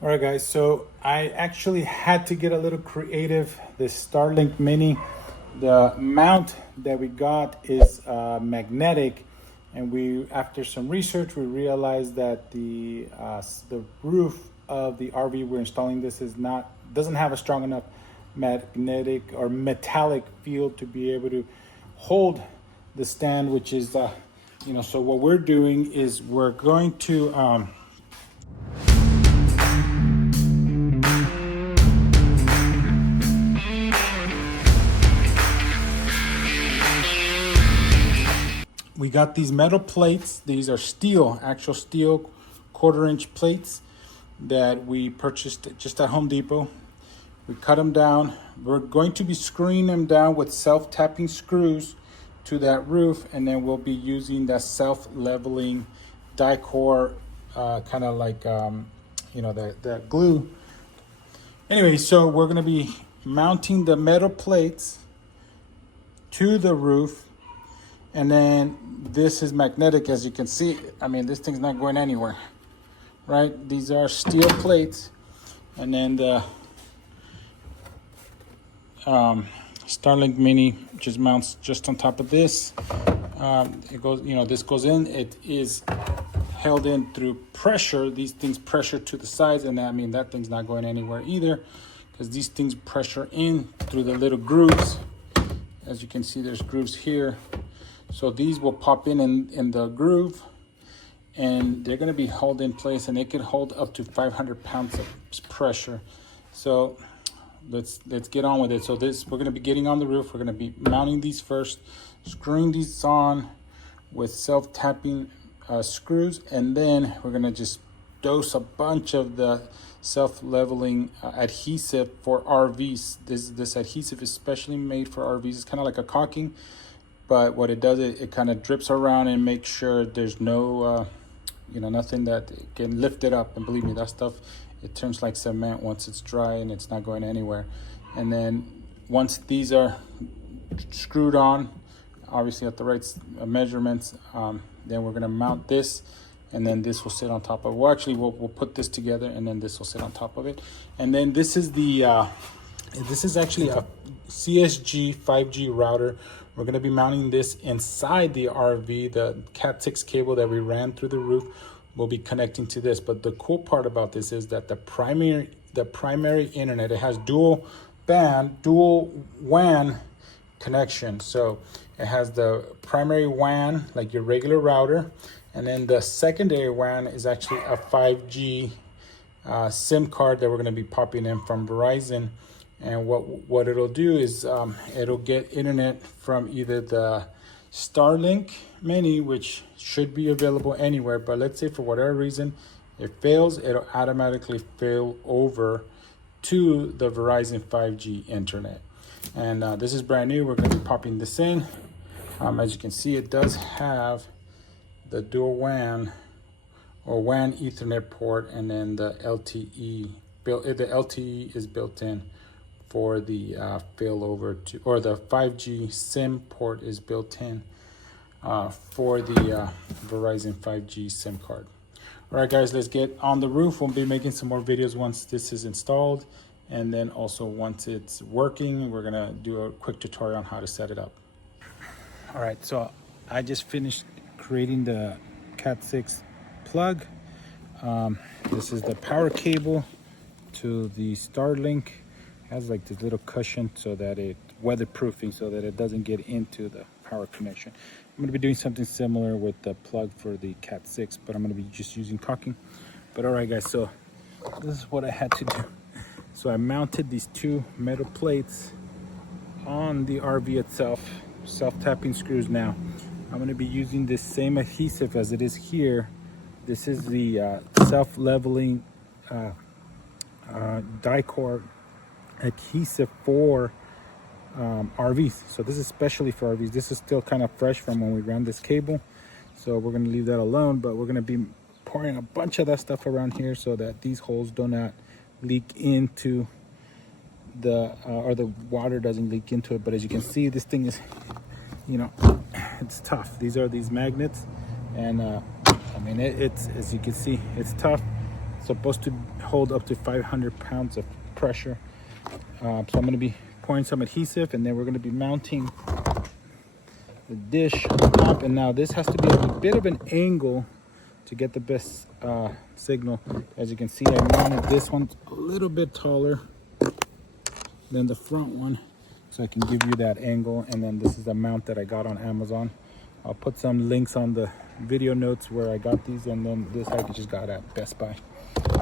All right, guys, so I actually had to get a little creative. This Starlink Mini, the mount that we got is magnetic, and after some research, we realized that the roof of the RV we're installing this doesn't have a strong enough magnetic or metallic field to be able to hold the stand, which is so what we're doing is we're going to we got these metal plates. These are steel, actual steel 1/4 inch plates that we purchased just at Home Depot. We cut them down. We're going to be screwing them down with self-tapping screws to that roof, and then we'll be using that self-leveling die-core kind of like the glue. Anyway, so we're going to be mounting the metal plates to the roof. And then this is magnetic, as you can see. I mean, this thing's not going anywhere, right? These are steel plates. And then the Starlink Mini just mounts just on top of this. It goes, this goes in. It is held in through pressure. These things pressure to the sides, and that thing's not going anywhere either, because these things pressure in through the little grooves. As you can see, there's grooves here. So these will pop in the groove, and they're going to be held in place, and they can hold up to 500 pounds of pressure. So let's get on with it. So we're going to be getting on the roof. We're going to be mounting these first, screwing these on with self-tapping screws, and then we're going to just dose a bunch of the self-leveling adhesive for RVs. This adhesive is specially made for RVs. It's kind of like a caulking. But what it does, it kind of drips around and makes sure there's no, nothing that can lift it up. And believe me, that stuff, it turns like cement once it's dry and it's not going anywhere. And then once these are screwed on, obviously at the right measurements, then we're gonna mount this, and then this will sit on top of it. Well, actually, we'll put this together, and then this will sit on top of it. And then this is actually a CSG 5G router. We're going to be mounting this inside the RV. The Cat 6 cable that we ran through the roof will be connecting to this. But the cool part about this is that the primary internet, it has dual WAN connection. So it has the primary WAN, like your regular router, and then the secondary WAN is actually a 5G SIM card that we're going to be popping in from Verizon. And what it'll do is it'll get internet from either the Starlink Mini, which should be available anywhere, but let's say for whatever reason it fails, it'll automatically fail over to the Verizon 5G internet. And this is brand new. We're going to be popping this in. As you can see, it does have the dual WAN or WAN Ethernet port, and then the LTE. The LTE is built in for the failover to, or the 5G SIM port is built in for the Verizon 5G SIM card. All right, guys, let's get on the roof. We'll be making some more videos once this is installed, and then also once it's working, we're gonna do a quick tutorial on how to set it up. All right, so I just finished creating the Cat 6 plug. This is the power cable to the Starlink. Has like this little cushion so that it weatherproofing, so that it doesn't get into the power connection. I'm going to be doing something similar with the plug for the Cat 6, but I'm going to be just using caulking. But all right, guys, so this is what I had to do. So I mounted these two metal plates on the RV itself, self-tapping screws. Now I'm going to be using this same adhesive as it is here. This is the self-leveling die-core adhesive for RVs. So this is especially for RVs. This is still kind of fresh from when we ran this cable, so we're going to leave that alone, but we're going to be pouring a bunch of that stuff around here so that these holes do not leak into the or the water doesn't leak into it. But as you can see, this thing is, it's tough. These are these magnets, and it's, as you can see, it's tough. supposed to hold up to 500 pounds of pressure. So I'm going to be pouring some adhesive, and then we're going to be mounting the dish on top. And now this has to be at a bit of an angle to get the best signal. As you can see, I mounted this one a little bit taller than the front one, so I can give you that angle. And then this is the mount that I got on Amazon. I'll put some links on the video notes where I got these, and then this I just got at Best Buy.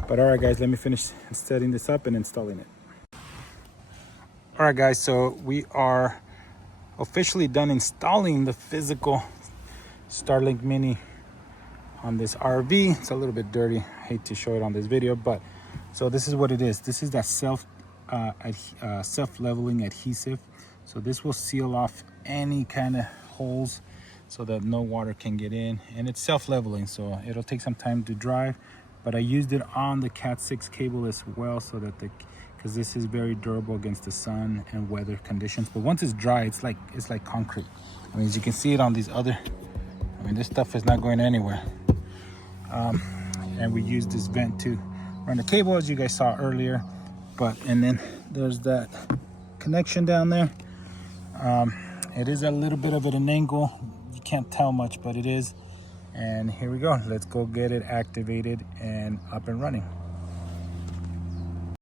But all right guys, let me finish setting this up and installing it. All right guys, so we are officially done installing the physical Starlink Mini on this RV. It's a little bit dirty, I hate to show it on this video, but so this is what it is. This is that self-leveling adhesive. So this will seal off any kind of holes so that no water can get in, and it's self-leveling, so it'll take some time to dry. But I used it on the Cat 6 cable as well, so that because this is very durable against the sun and weather conditions. But once it's dry, it's like concrete. I mean, as you can see it on these other, I mean, this stuff is not going anywhere. And we use this vent to run the cable, as you guys saw earlier. And then there's that connection down there. It is a little bit of an angle. You can't tell much, but it is. And here we go. Let's go get it activated and up and running.